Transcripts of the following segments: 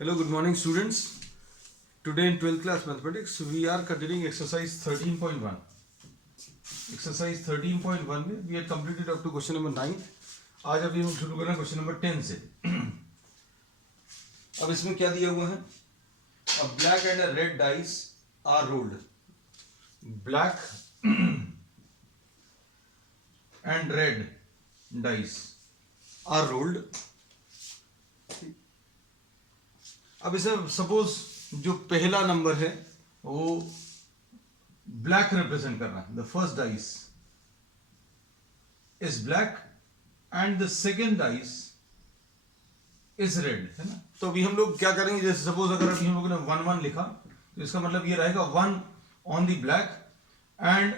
Hello, good morning, students. Today in 12th class mathematics, we are continuing exercise 13.1. Exercise 13.1 में we had completed up to question number 9. आज अभी हम शुरू करें question number 10 से. अब इसमें क्या दिया हुआ है? A black and a red dice are rolled. Black and red dice are rolled. अब इसे सपोज जो पहला नंबर है वो ब्लैक रिप्रेजेंट करना है. The first dice is black and the second dice is red, है ना. तो अभी हम लोग क्या करेंगे, जैसे सपोज अगर अभी हम लोगों ने 1 1 लिखा तो इसका मतलब ये रहेगा 1 on the black and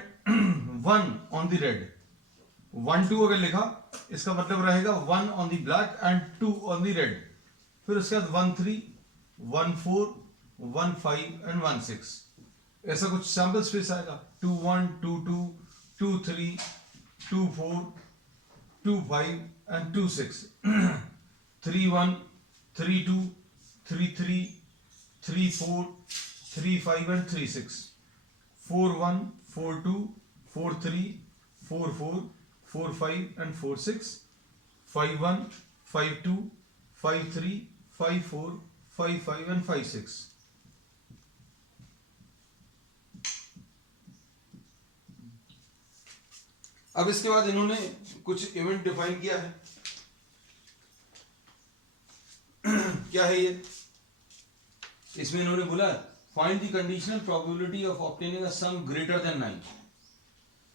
1 on the red. 1 2 अगर लिखा इसका मतलब रहेगा 1 on the black and 2 on the red. फिर उसके बाद 1 3 1 4 1 5 एंड 1 6. ऐसा कुछ सैंपल स्पेस आएगा. 2 1 2 2 2 3 2 4 2 5 एंड 2 6. 3 1 3 2 3 3 3 4 3 5 एंड 3 6. 4 1 4 2 4 3 4 4 4 5 एंड 4 6. 5 1 5 2 5 3 5 4 5 5 and 5 6. अब इसके बाद इन्होंने कुछ इवेंट डिफाइन किया है. क्या है ये? इसमें इन्होंने बोला find the conditional probability of obtaining a some greater than 9.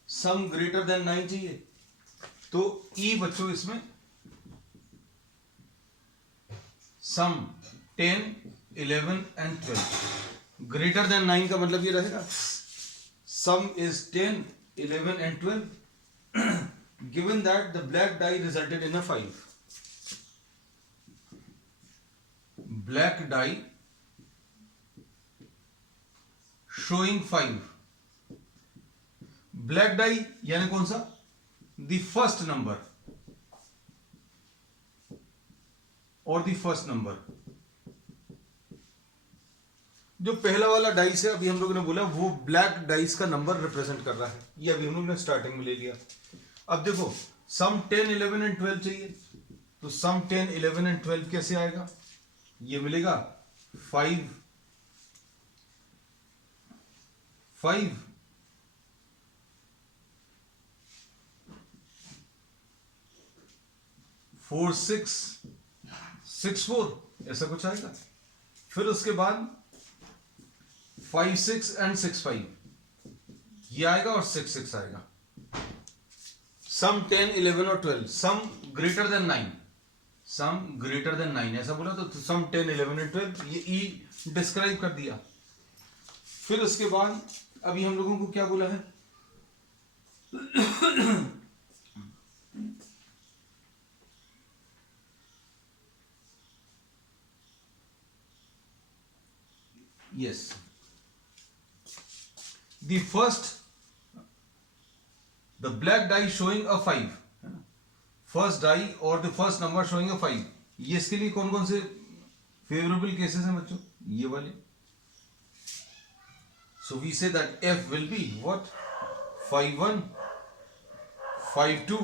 Some greater than 9 चाहिए. तो ई बच्चों इसमें सम 10 11 एंड 12. ग्रेटर देन 9 का मतलब ये रहेगा सम is 10 11 and 12 given that the black dye resulted in a 5. Black dye showing 5. Black dye यानी कौन सा? द फर्स्ट नंबर और द फर्स्ट नंबर. जो पहला वाला डाइस है अभी हम लोगों ने बोला वो ब्लैक डाइस का नंबर रिप्रेजेंट कर रहा है. ये अभी हम लोगों ने स्टार्टिंग में ले लिया. अब देखो सम 10 11 एंड 12 चाहिए. तो सम 10 11 एंड 12 कैसे आएगा? ये मिलेगा 5 5 4 6 6 4 ऐसा कुछ आएगा. फिर उसके बाद 5 6 एंड 6 5 ये आएगा और 6 6 आएगा. सम 10 11 और 12 सम ग्रेटर देन 9. सम ग्रेटर देन 9 ऐसा बोला तो सम 10 11 एंड 12 ये ई डिस्क्राइब कर दिया. फिर उसके बाद अभी हम लोगों को क्या बोला है? yes, the first, the black die showing a 5, है ना. फर्स्ट डाई और the first number showing a 5. ये इसके लिए कौन कौन से फेवरेबल केसेस हैं बच्चों? ये वाले. So we say that f will be what? 5 1 5 2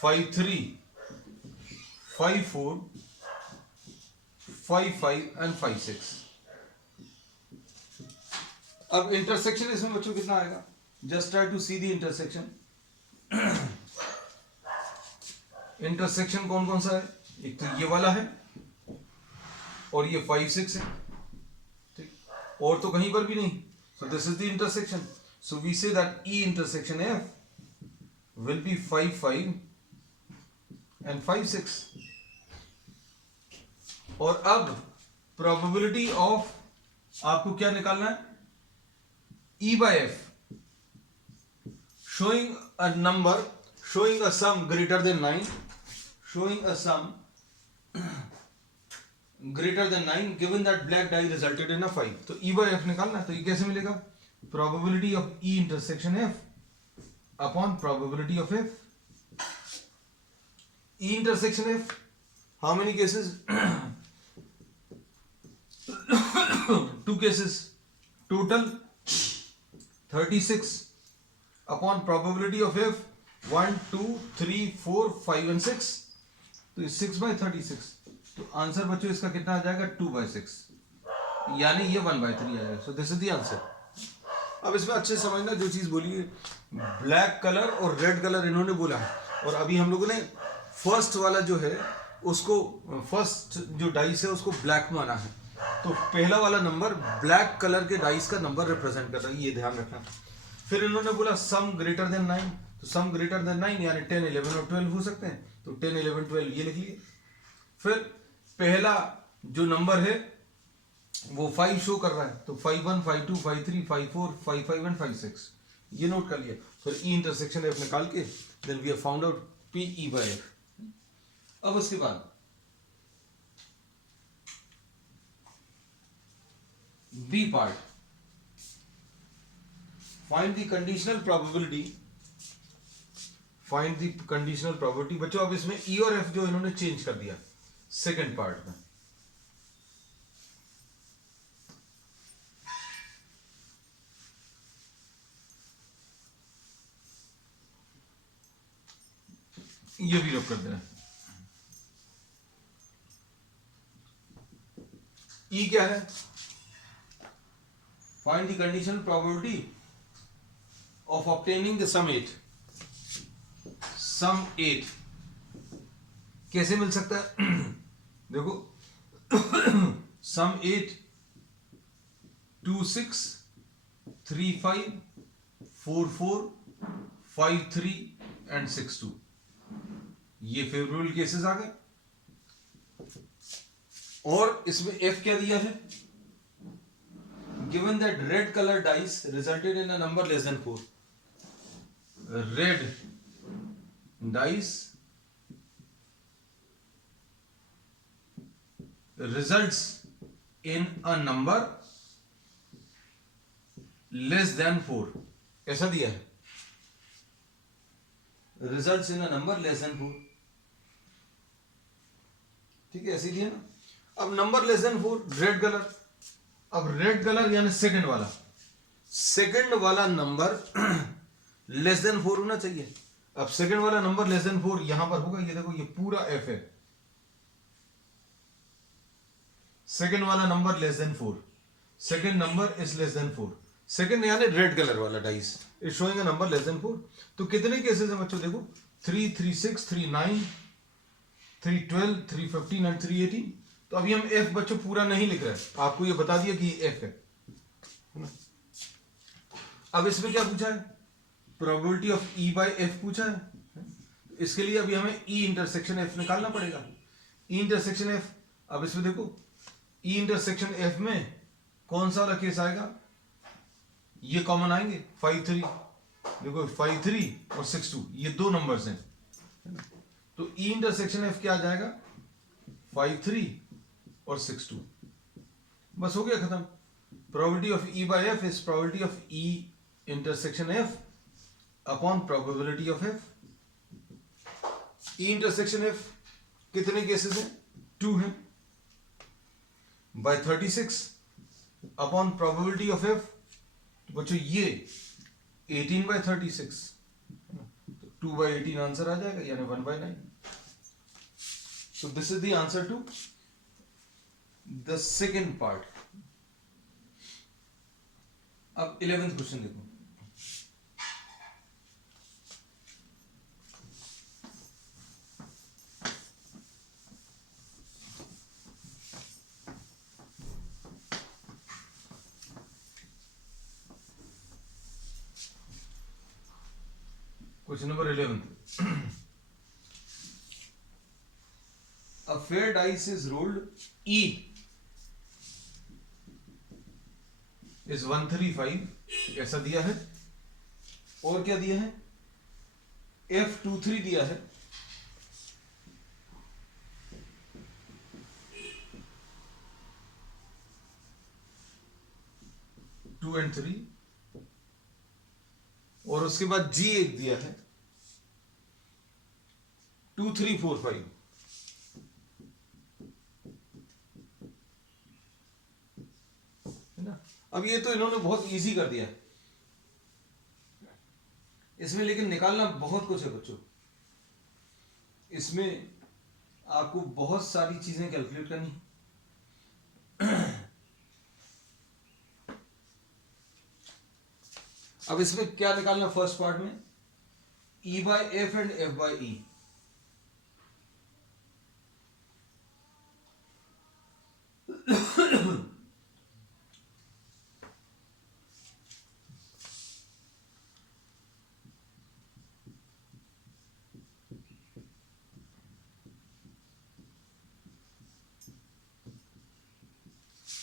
5 3 5 4 5 5 and 5 6. अब इंटरसेक्शन इसमें बच्चों कितना आएगा? Just try to see the intersection. Intersection कौन कौन सा है? एक तो ये वाला है और ये 5 6 है. ठीक, और तो कहीं पर भी नहीं. So this is the intersection. So we say that E intersection F will be 5 5 and 5 6. और अब प्रोबेबिलिटी ऑफ आपको क्या निकालना है? E by f showing a number, showing a sum greater than 9, showing a sum greater than 9 given that black die resulted in a 5. तो E by f निकालना है. तो ये कैसे मिलेगा? Probability of E intersection f upon probability of f. E intersection f, how many cases? 2 cases, total 36 upon probability of f 1 2 3 4 5 and 6, तो 6/36, तो answer बच्चों इसका कितना आ जाएगा 2/6, यानी ये 1/3 आ जाएगा। सो दिस इज द आंसर। अब इसमें अच्छे से समझना जो चीज बोली है, ब्लैक कलर और रेड कलर इन्होंने बोला है, और अभी हम लोगों ने फर्स्ट वाला जो है उसको, फर्स्ट जो डाइस है उसको ब्लैक माना है, तो पहला वाला नंबर ब्लैक कलर के डाइस का नंबर रिप्रेजेंट कर रहा है, ये ध्यान रखना। फिर इन्होंने बोला सम ग्रेटर देन 9, तो सम ग्रेटर देन 9 यानी 10 11 और 12 हो सकते हैं, तो 10 11 12 ये लिख लिए। फिर पहला जो नंबर है वो 5 शो कर रहा है, तो 5 1 5 2 5 3 5 4 5 5 एंड 5 6, ये नोट कर लिया। फिर ई इंटरसेक्शन एफ निकाल के then we have found out P E by F. अब उसके बाद B part, find the conditional probability, find the conditional probability. बच्चों अब इसमें ई और एफ जो इन्होंने चेंज कर दिया सेकंड पार्ट में। ये भी लोग कर दे रहे हैं। ई क्या है, find the conditional probability of obtaining the sum 8। Sum 8 कैसे मिल सकता है देखो सम 8 2 6 3 5 4 4 5 3 एंड 6 2, ये फेवरेबल केसेस आ गए। और इसमें एफ क्या दिया है, given that red colour dice resulted in a number less than 4, red dice results in a number less than 4, ऐसा दिया है, results in a number less than 4, ठीक है, ऐसे दिया ना। अब number less than 4 red colour, अब रेड कलर यानी सेकंड वाला नंबर लेस देन 4 होना चाहिए। अब सेकंड वाला नंबर लेस देन 4 यहां पर होगा, ये देखो ये पूरा एफ है, सेकंड वाला number less than 4, second number is less than 4, second यानी रेड कलर वाला dice is showing a number less than 4। तो कितने केसेस हैं बच्चों, देखो 3 3 6 3 9 3 12 3 15 एंड 3 18। तो अभी हम एफ बच्चों पूरा नहीं लिख रहे, आपको ये बता दिया कि एफ है ना। अब इसमें क्या पूछा है, probability of E by F पूछा है, इसके लिए अभी हमें ई इंटरसेक्शन एफ निकालना पड़ेगा। ई इंटरसेक्शन एफ, अब इसमें देखो ई इंटरसेक्शन एफ में कौन सा वाला केस आएगा, ये कॉमन आएंगे 5 3, देखो 5 3 और 6 2, ये दो नंबर्स हैं, तो ई इंटरसेक्शन एफ क्या आ जाएगा 5 3 और 6 2, बस हो गया खत्म। Probability of E by F is probability of E intersection F upon probability of F. E intersection F कितने केसेस हैं, 2 हैं, by 36 upon probability of F, तो बच्चों ये 18/36, तो 2/18 आंसर आ जाएगा, यानी 1/9। So this is the answer to the second part. अब 11th क्वेश्चन देखो, question number 11। A fair dice is rolled, E is 135, ऐसा दिया है, और क्या दिया है, F 2 3 दिया है, टू एंड 3, और उसके बाद G एक दिया है 2 3 4 5, है अब ये तो इन्होंने बहुत इजी कर दिया, इसमें लेकिन निकालना बहुत कुछ है बच्चों। इसमें आपको बहुत सारी चीजें कैलकुलेट करनी। अब इसमें क्या निकालना, फर्स्ट पार्ट में E by F and F by E।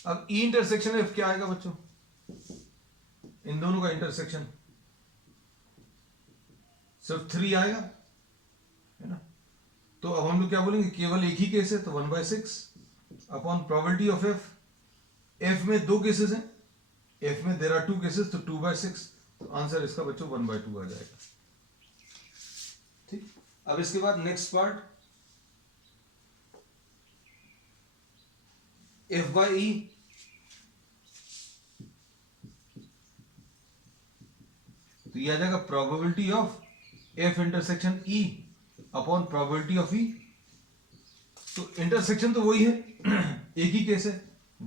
अब E इंटरसेक्शन F क्या आएगा बच्चों, इन दोनों का इंटरसेक्शन सिर्फ 3 आएगा, है ना। तो अब हम लोग क्या बोलेंगे, केवल एक ही केस है तो 1/6 upon probability of F। F में 2 केसेस हैं, F में देयर आर 2 केसेस, तो 2/6, तो आंसर इसका बच्चों 1/2 आ जाएगा। ठीक, अब इसके बाद next part F by E। तो ये आ जाएगा probability of F intersection E upon probability of E। तो इंटरसेक्शन तो वही है, एक ही केस है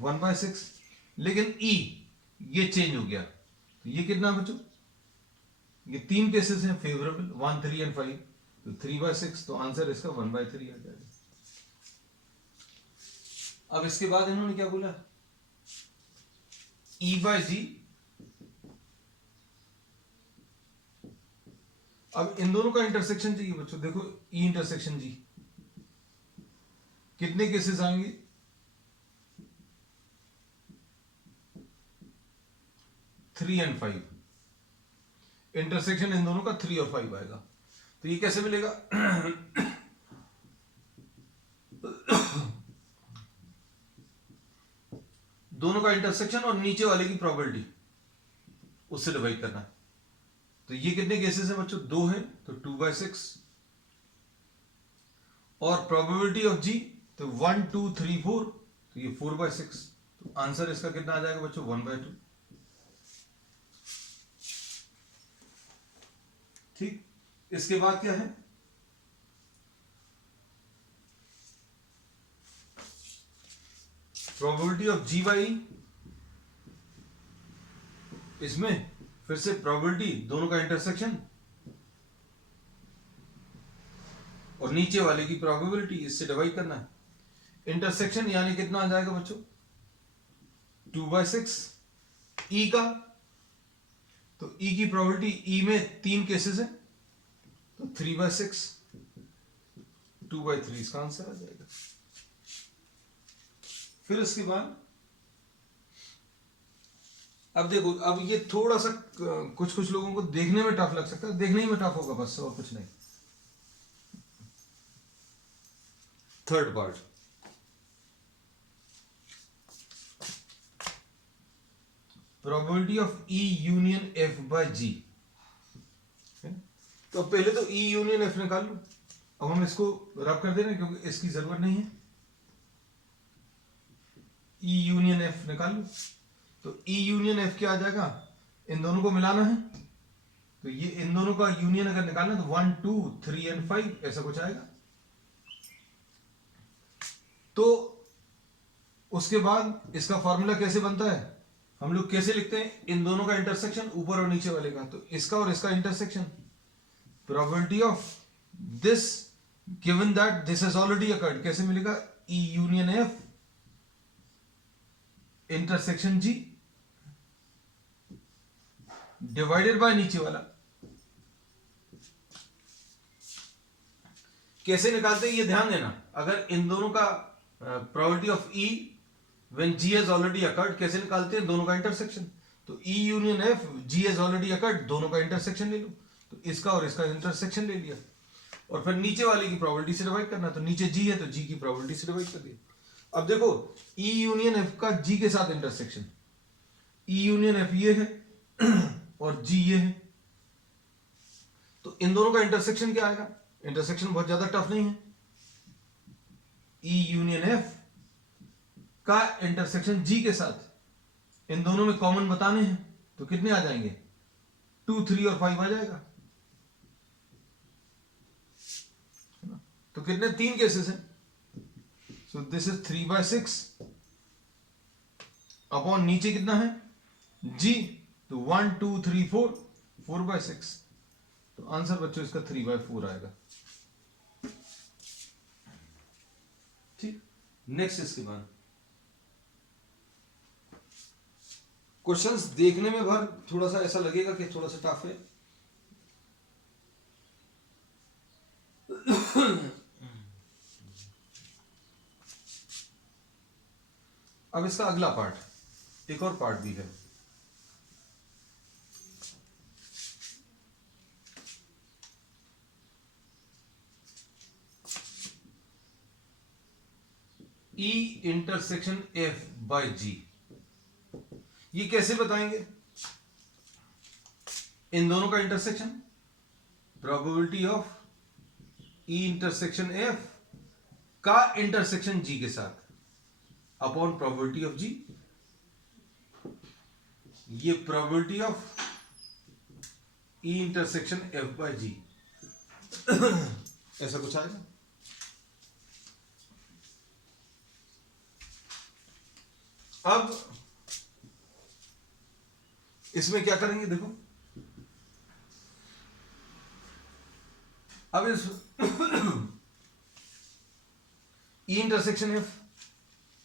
1/6, लेकिन E ये चेंज हो गया, तो ये कितना बच्चों, ये 3 केसेस हैं फेवरेबल, 1, 3 एंड 5, तो 3/6, तो आंसर इसका 1/3 आ जाएगा। अब इसके बाद इन्होंने क्या बोला, E by G। अब इन दोनों का इंटरसेक्शन चाहिए बच्चों, देखो E इंटरसेक्शन G कितने केसेस आएंगे, 3 एंड 5, इंटरसेक्शन इन दोनों का 3 और 5 आएगा, तो ये कैसे मिलेगा, दोनों का इंटरसेक्शन और नीचे वाले की प्रोबेबिलिटी उससे डिवाइड करना है। तो ये कितने केसेस हैं बच्चों, 2 हैं, तो 2/6, और प्रोबेबिलिटी ऑफ G तो 1, 2, 3, 4, तो ये 4/6, तो आंसर इसका कितना आ जाएगा बच्चों, 1/2। ठीक, इसके बाद क्या है, probability of G by E। इसमें फिर से प्रोबेबिलिटी दोनों का इंटरसेक्शन और नीचे वाले की प्रोबेबिलिटी, इससे डिवाइड करना है। इंटरसेक्शन यानी कितना आ जाएगा बच्चों, 2/6 E का, तो E की प्रोबेबिलिटी, E में 3 केसेस है, तो 3/6, 2/3 इसका आंसर आ जाएगा। फिर इसके बाद अब देखो, अब ये थोड़ा सा कुछ लोगों को देखने में टफ लग सकता है, देखने ही में टफ होगा बस, और कुछ नहीं। Third part, probability of E union F by G। तो पहले तो E यूनियन F निकाल लो, अब हम इसको रब कर दे रहे हैं क्योंकि इसकी जरूरत नहीं है। E यूनियन F निकाल लो, तो E यूनियन F क्या आ जाएगा, इन दोनों को मिलाना है, तो ये इन दोनों का यूनियन अगर निकालना तो 1, 2, 3 एंड 5 ऐसा कुछ आएगा। तो उसके बाद इसका फॉर्मूला कैसे बनता है, हम लोग कैसे लिखते हैं, इन दोनों का इंटरसेक्शन ऊपर और नीचे वाले का, तो इसका और इसका intersection, probability of this given that this has already occurred, कैसे मिलेगा, E union F intersection G divided by नीचे वाला। कैसे निकालते हैं ये ध्यान देना, अगर इन दोनों का probability of E when G has already occurred, कैसे निकालते हैं, दोनों का इंटरसेक्शन, तो E union F G has already occurred, दोनों का इंटरसेक्शन ले लो, तो इसका और इसका इंटरसेक्शन ले लिया, और फिर नीचे वाले की प्रोबेबिलिटी से डिवाइड करना, तो नीचे G है तो G की प्रोबेबिलिटी से डिवाइड कर दिया। अब देखो E यूनियन F का G के साथ इंटरसेक्शन, E यूनियन F ये है और G ये है, तो इन दोनों का इंटरसेक्शन क्या आएगा, इंटरसेक्शन बहुत ज्यादा टफ नहीं है, E यूनियन F का इंटरसेक्शन G के साथ, इन दोनों में कॉमन बताने हैं तो कितने आ जाएंगे, 2, 3 और 5 आ जाएगा। तो कितने, 3 केसेस हैं। सो दिस इज 3/6 अपॉन नीचे कितना है जी, तो 1, 2, 3, 4, 4/6। तो आंसर बच्चों इसका 3/4 आएगा। ठीक, नेक्स्ट इसके बाद क्वेश्चंस देखने में भर थोड़ा सा ऐसा लगेगा कि थोड़ा सा टफ है। अब इसका अगला पार्ट, एक और पार्ट भी है। E intersection F by G, ये कैसे बताएंगे? इन दोनों का intersection, probability of E intersection F का इंटरसेक्शन G के साथ अपॉन प्रोबेबिलिटी ऑफ G, ये probability of E intersection F by G ऐसा कुछ आएगा। अब इसमें क्या करेंगे देखो, अब इस E इंटरसेक्शन F,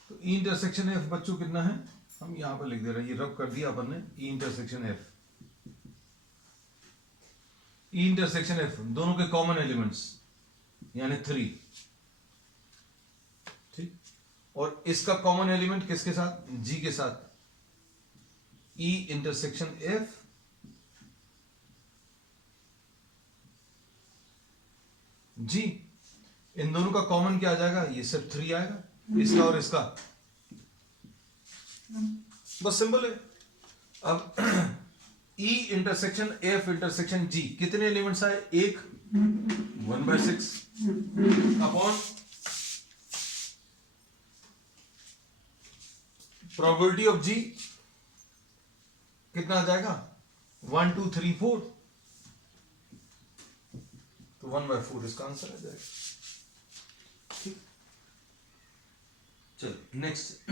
तो E इंटरसेक्शन F बच्चों कितना है, हम यहां पर लिख दे रहे हैं, ये रब कर दिया अपन ने। E intersection F, E intersection F दोनों के कॉमन एलिमेंट्स यानी 3, ठीक, और इसका कॉमन एलिमेंट किसके साथ, G के साथ। E इंटरसेक्शन F G, इन दोनों का कॉमन क्या आ जाएगा, ये सिर्फ 3 आएगा, इसका और इसका, बस सिंपल है। अब E intersection F intersection G कितने एलिमेंट्स आए, 1, 1/6 अपॉन प्रोबेबिलिटी ऑफ G कितना आ जाएगा, 1, 2, 3, 4, तो 1/4 इसका आंसर आ जाएगा। ठीक, चलो next.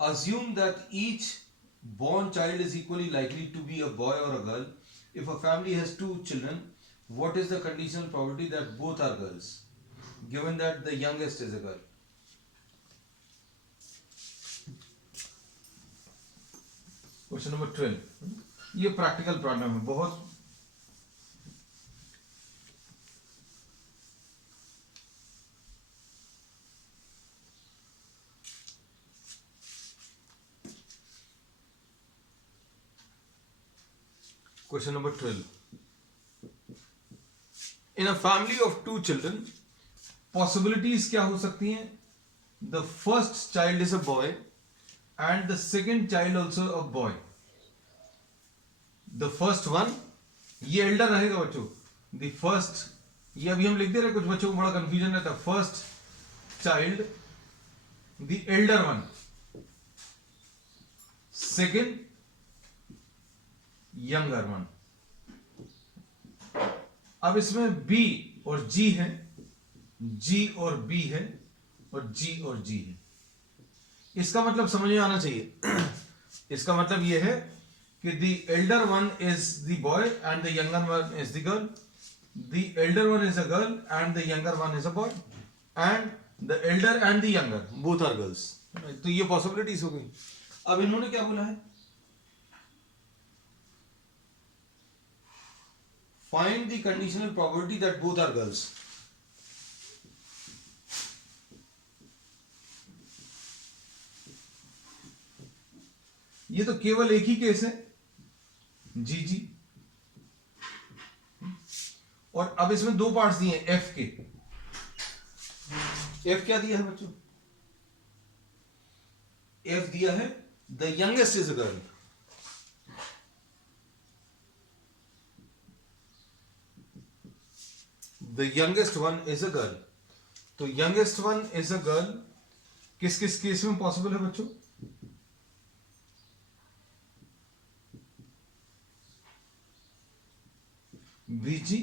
Assume that each born child is equally likely to be a boy or a girl. If a family has 2 children, what is the conditional probability that both are girls, given that the youngest is a girl? Question number 12, ये practical problem है बहुत। Question number 12, in a family of 2 children possibilities क्या हो सकती हैं, the first child is a boy and the second child also a boy. The first one, ये Elder रहेगा बच्चों, द फर्स्ट, ये अभी हम लिख दे रहे, कुछ बच्चों को बड़ा कंफ्यूजन रहता है, first child, the Elder one, second younger one. अब इसमें B और G है, G और B है, और G और G है। इसका मतलब समझ में आना चाहिए। इसका मतलब यह है कि the elder one is the boy and the younger one is the girl, the elder one is a girl and the younger one is a boy, and the elder and the younger both are girls। तो ये possibilities हो गई। अब इन्होंने क्या बोला है, find the conditional probability that both are girls। ये तो केवल एक ही केस है, जी जी, और अब इसमें 2 पार्ट्स दिए हैं F के। F क्या दिया है बच्चों, F दिया है the youngest is a girl, the youngest one is a girl, तो youngest one is a girl, किस किस केस में पॉसिबल है बच्चों? बीजी,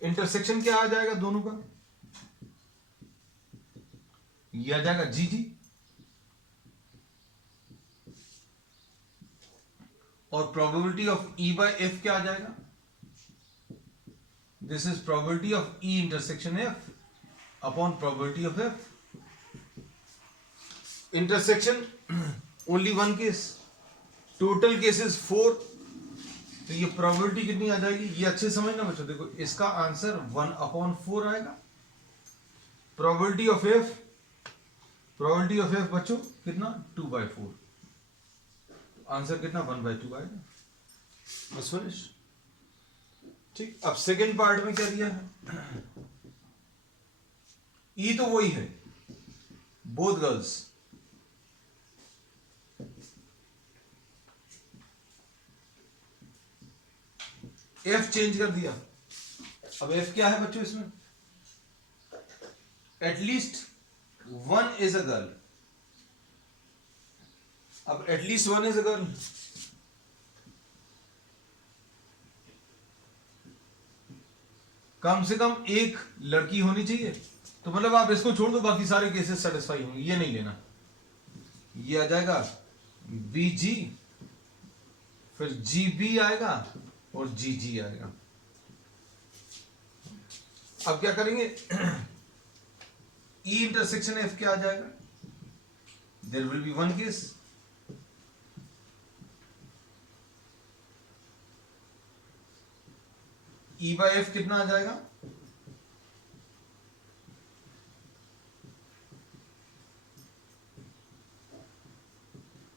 इंटरसेक्शन क्या आ जाएगा दोनों का? ये आ जाएगा जीजी, और probability of E by F क्या आ जाएगा? This is probability of E intersection F upon probability of F. Intersection only one case, total cases 4, तो ये प्रोबेबिलिटी कितनी आ जाएगी? ये अच्छे समझना बच्चों, देखो इसका आंसर 1/4 आएगा. Probability of F, probability of F बच्चों कितना? 2/4. आंसर कितना? 1/2 आएगा. बस फिनिश. ठीक. अब सेकेंड पार्ट में क्या दिया है? ई तो वही है, बोथ गर्ल्स. एफ चेंज कर दिया. अब एफ क्या है बच्चों इसमें? At least one is a girl. अब at least one is a girl, कम से कम एक लड़की होनी चाहिए. तो मतलब आप इसको छोड़ दो, बाकी सारे केसेस सेटिस्फाई होंगे. ये नहीं लेना, ये आ जाएगा बीजी, फिर जीबी आएगा और जीजी आएगा. अब क्या करेंगे? ई इंटरसेक्शन एफ क्या आ जाएगा? There will be one case, E by F कितना आ जाएगा?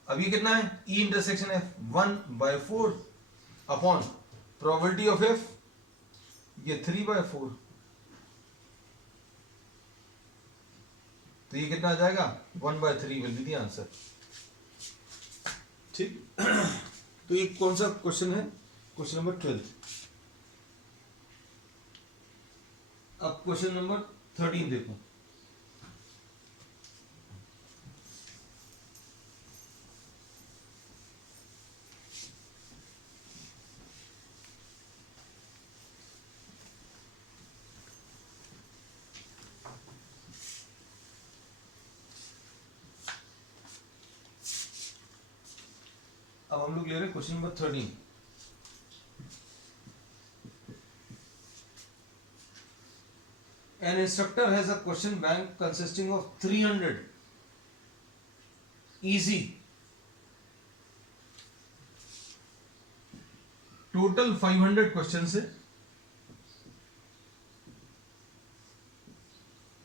अब ये कितना है? E intersection F 1/4 upon probability of F, ये 3/4. तो ये कितना आ जाएगा? 1/3 विल बी द आंसर. ठीक. तो ये कौन सा क्वेश्चन है? Question number 12. अब क्वेश्चन नंबर 13 देखो. अब हम लोग ले रहे हैं question number 13. An instructor has a question bank consisting of 300 easy, total 500 question है.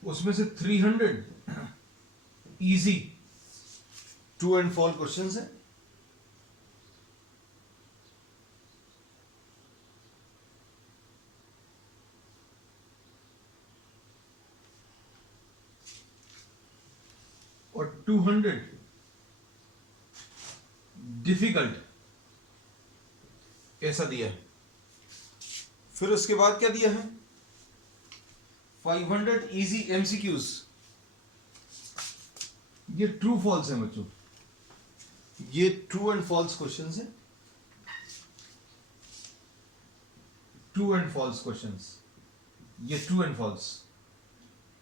उसमें से 300 easy true and false question है. और 200 डिफिकल्ट, ऐसा दिया है. फिर उसके बाद क्या दिया है? 500 इजी एमसीक्यूज. ये ट्रू फॉल्स है बच्चों, ये ट्रू एंड फॉल्स क्वेश्चंस है. ट्रू एंड फॉल्स क्वेश्चंस, ये ट्रू एंड फॉल्स.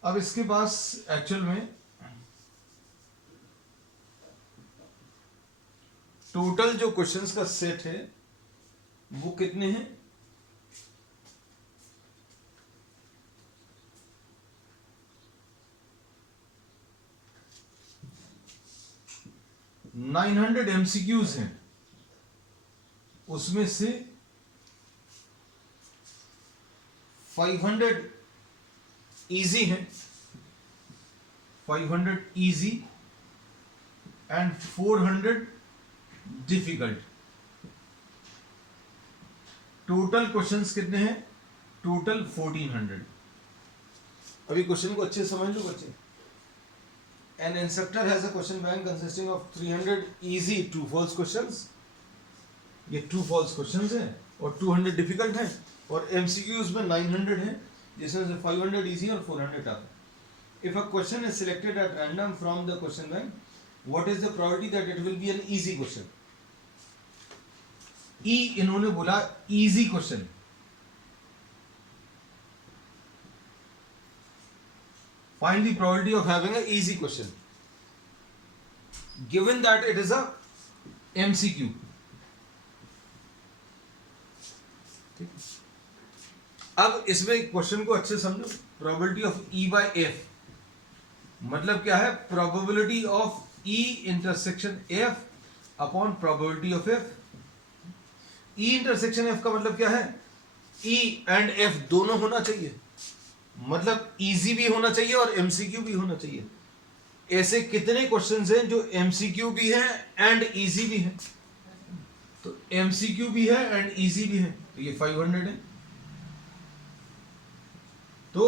अब इसके पास एक्चुअल में टोटल जो क्वेश्चंस का सेट है वो कितने हैं? 900 एमसीक्यूज हैं. उसमें से 500 इजी हैं, 500 easy and 400 difficult. Total questions कितने हैं? टोटल 1400. अभी क्वेश्चन को अच्छे से समझ लो बच्चे. An instructor has a question bank consisting of 300 easy true false questions ये ट्रू फॉल्स क्वेश्चंस हैं और 200 डिफिकल्ट हैं और एमसीक्यूज में 900 हैं, जिसमें से 500 इजी और 400 tough. If a question is selected at random from the question bank, what is the probability that it will be an easy question? ई इन्होंने बोला easy question, find the probability of having an easy question given that it is a MCQ. अब इसमें question को अच्छे समझो। Probability of E by F मतलब क्या है? Probability of E intersection F upon probability of F। E intersection F का मतलब क्या है? E एंड F दोनों होना चाहिए, मतलब इजी भी होना चाहिए और एमसीक्यू भी होना चाहिए। ऐसे कितने क्वेश्चंस हैं जो एमसीक्यू भी है एंड इजी भी है? तो एमसीक्यू भी है एंड इजी भी है, तो ये 500 है। तो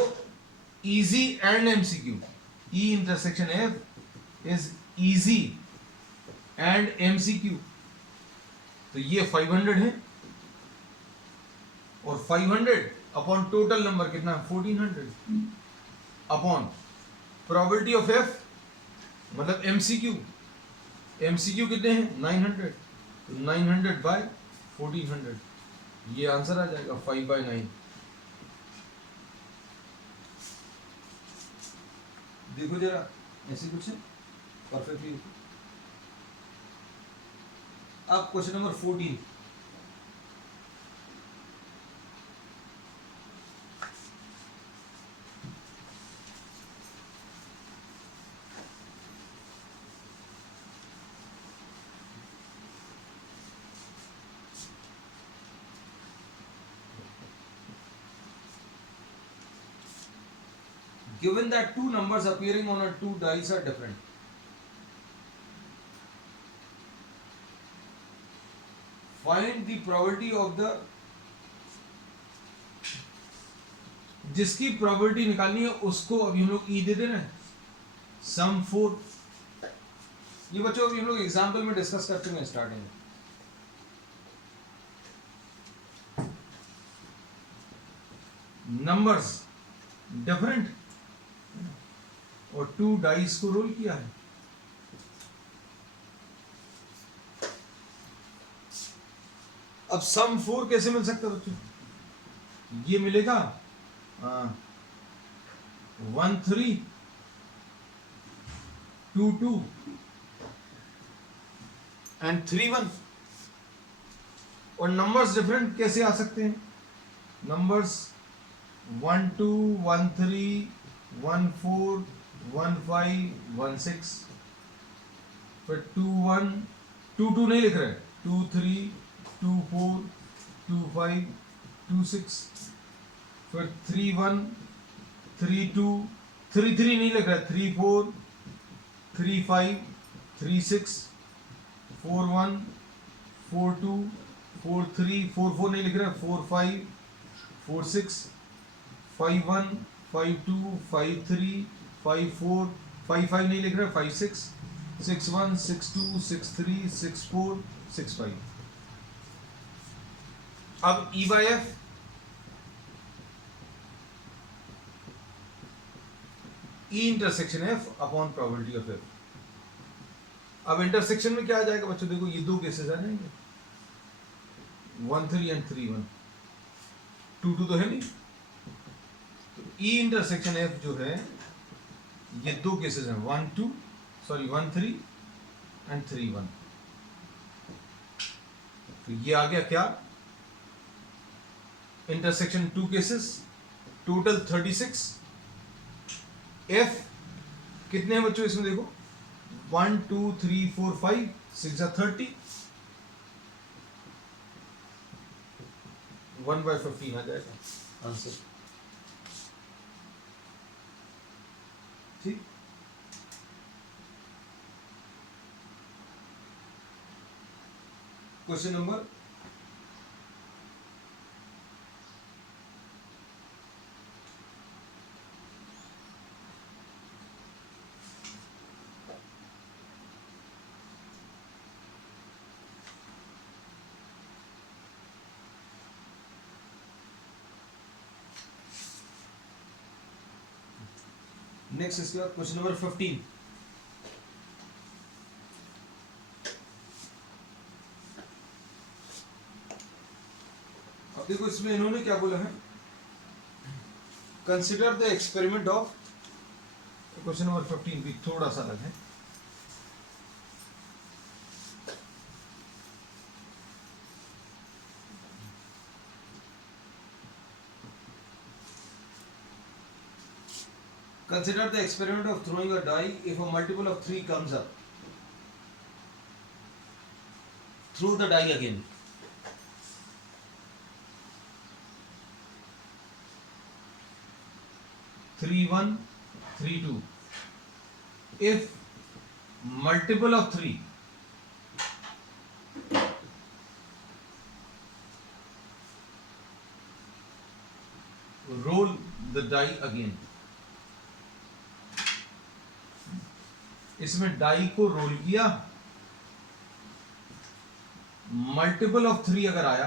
easy and MCQ, E intersection F is easy and MCQ, तो ये 500 है। और 500 अपॉन टोटल नंबर कितना है? 1400 अपॉन प्रोबेबिलिटी ऑफ एफ मतलब एमसीक्यू, एमसीक्यू कितने हैं? 900, तो 900 बाय 1400, ये आंसर आ जाएगा 5/9। देखो जरा ऐसे कुछ है परफेक्टली। अब question number 14, given that two numbers appearing on a two dice are different, find the probability of the, जिसकी प्रोबेबिलिटी निकालनी है उसको अभी हम लोग ई दे दे रहे हैं, सम 4। ये बच्चों अभी हम लोग एग्जाम्पल में डिस्कस कर चुके हैं स्टार्टिंग में। नंबर्स डिफरेंट और 2 डाइस को रोल किया है। अब सम 4 कैसे मिल सकता है बच्चों? ये मिलेगा 1 3 2 2 एंड 3 1। और नंबर्स डिफरेंट कैसे आ सकते हैं? नंबर्स 1 2 1 3 1 4 1 5 1 6, फिर 2 1 2 2 नहीं लिख रहे, 2 3 2 4 2 5 2 6, फिर 3 1 3 2 3 3 नहीं लिख रहा, 3 4 3 5 3 6 4 1 4 2 4 3 4 4 नहीं लिख रहा, 4 5 4 6 5 1 5 2 5 3 5 4 5 5 नहीं लिख रहा, 5 6 6 1 6 2 6 3 6 4 6 5। अब E by F E intersection F upon probability of F। अब इंटरसेक्शन में क्या आ जाएगा बच्चों? देखो ये दो केसेस आ जाएंगे, 1 3 एंड 3 1, 2 2 तो है नहीं, तो E इंटरसेक्शन F जो है ये दो केसेस हैं, 1 3 एंड 3 1। तो ये आ गया क्या? Intersection 2 cases, total 36। F कितने हैं बच्चों इसमें? देखो 1 2 3 4 5 6 30, 1/15 आ जाएगा आंसर। ठीक, क्वेश्चन नंबर नेक्स्ट इसके बाद क्वेश्चन नंबर 15। अब देखो इसमें इन्होंने क्या बोला है, consider the experiment of, question number 15 भी थोड़ा सा अलग है। Consider the experiment of throwing a die. If a multiple of 3 comes up, throw the die again. Three one, 3 2. If multiple of 3 roll the die again. इसमें die को role किया, multiple of 3 अगर आया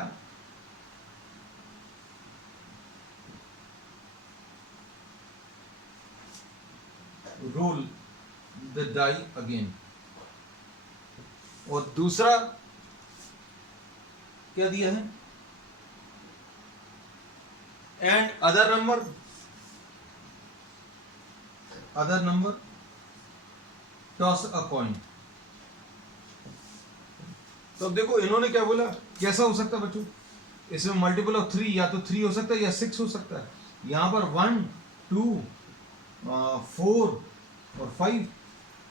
रोल द डाई अगेन। और दूसरा क्या दिया है, and other number toss a coin. तो अब देखो इन्होंने क्या बोला, कैसा हो सकता है बच्चों, इसमें मल्टीपल ऑफ 3 या तो 3 हो सकता है या 6 हो सकता है। यहां पर 1 2 4 और 5।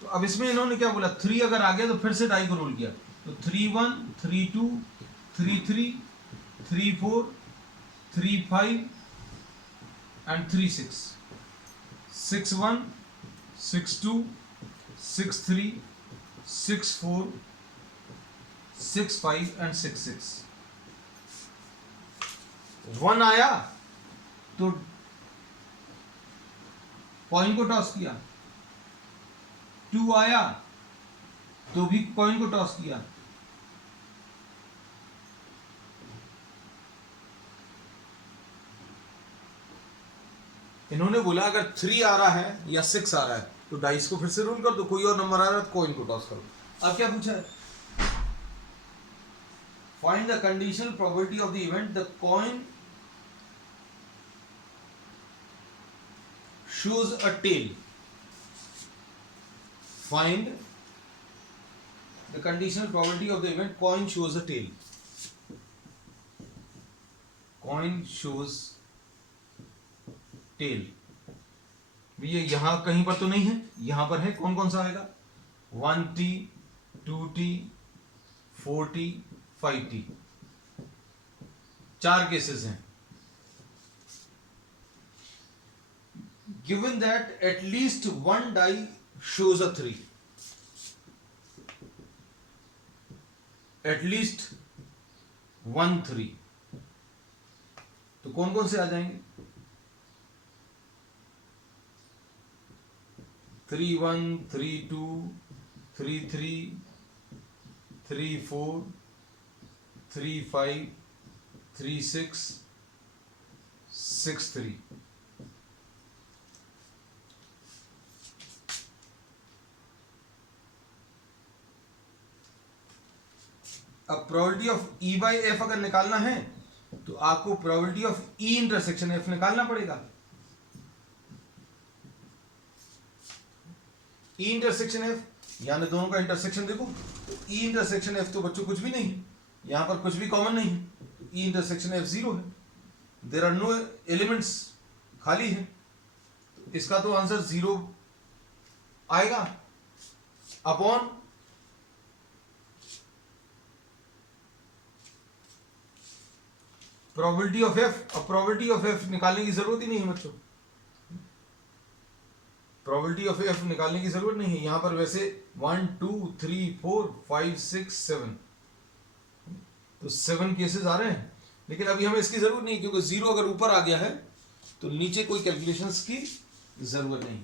तो अब इसमें इन्होंने क्या बोला, 3 अगर आ गया तो फिर से डाई को रोल किया, तो 3 1 3 2 3 3 3 4 3 5 एंड 3 6 6 1 6 2 6 3 6 4 6 5 एंड 6 6। 1 आया तो कॉइन को टॉस किया, 2 आया तो भी कॉइन को टॉस किया, इन्होंने बोला अगर 3 आ रहा है या 6 आ रहा है तो डाइस को फिर से रोल कर दो, कोई और नंबर आ रहा है तो कॉइन को टॉस करो। अब क्या पूछा है, find the conditional probability of the event the coin shows a tail. Find the conditional probability of the event coin shows a tail. Coin shows tail, भैया यहां कहीं पर तो नहीं है, यहां पर है, कौन कौन सा आएगा, 1t 2t 4t 5t, 4 cases हैं। Given that at least one die shows a 3, at least 1 3, तो कौन कौन से आ जाएंगे, 3 1 3 2 3 3 3 4 3 5 3 6 6 3। अब probability of E by F अगर निकालना है तो आपको probability of E intersection F निकालना पड़ेगा। ई इंटरसेक्शन एफ यानी दोनों का इंटरसेक्शन देखो, तो ई इंटरसेक्शन एफ तो बच्चों कुछ भी नहीं है, यहां पर कुछ भी कॉमन नहीं है, तो ई इंटरसेक्शन एफ 0 है, देयर आर नो एलिमेंट्स, खाली है, तो इसका तो आंसर 0 आएगा अपॉन प्रोबेबिलिटी ऑफ एफ। अब प्रोबेबिलिटी ऑफ एफ निकालने की जरूरत ही नहीं है बच्चों, प्रोबेबिलिटी ऑफ एफ निकालने की जरूरत नहीं है, यहां पर वैसे 1 2 3 4 5 6 7, तो 7 केसेस आ रहे हैं, लेकिन अभी हमें इसकी जरूरत नहीं, क्योंकि 0 अगर ऊपर आ गया है तो नीचे कोई कैलकुलेशंस की जरूरत नहीं।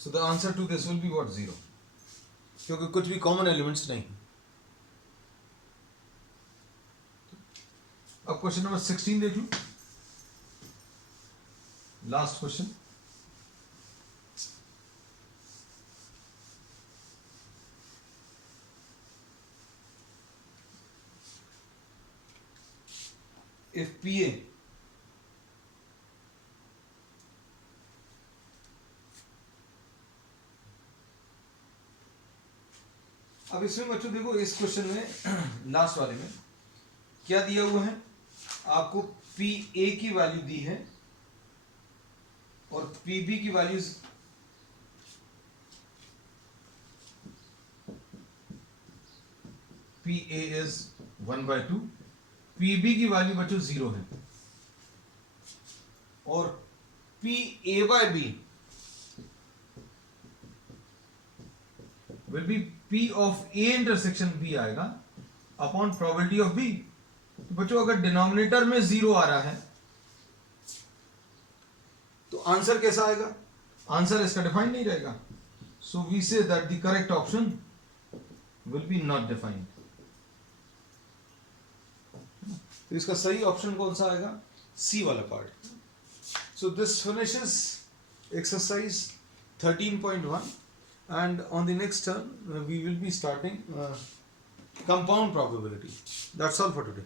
So the answer to this will be what, 0. क्योंकि कुछ भी कॉमन एलिमेंट्स नहीं। अब क्वेश्चन नंबर 16 देख लो, लास्ट क्वेश्चन। if PA अब इसमें बच्चों देखो इस क्वेश्चन में लास्ट वाले में क्या दिया हुआ है, आपको PA की वैल्यू दी है और PB की वैल्यूज PA इज 1/2, PB की वैल्यू बच्चों 0 है और PA/B will be P of A intersection B आएगा अपॉन प्रोबेबिलिटी ऑफ B। तो बच्चों अगर डिनोमिनेटर में 0 आ रहा है तो आंसर कैसा आएगा, आंसर इसका डिफाइंड नहीं रहेगा। So we say that the correct option will be not defined. तो इसका सही ऑप्शन कौन सा आएगा, सी वाला part. So this finishes exercise 13.1 and on the next turn we will be starting compound probability. That's all for today.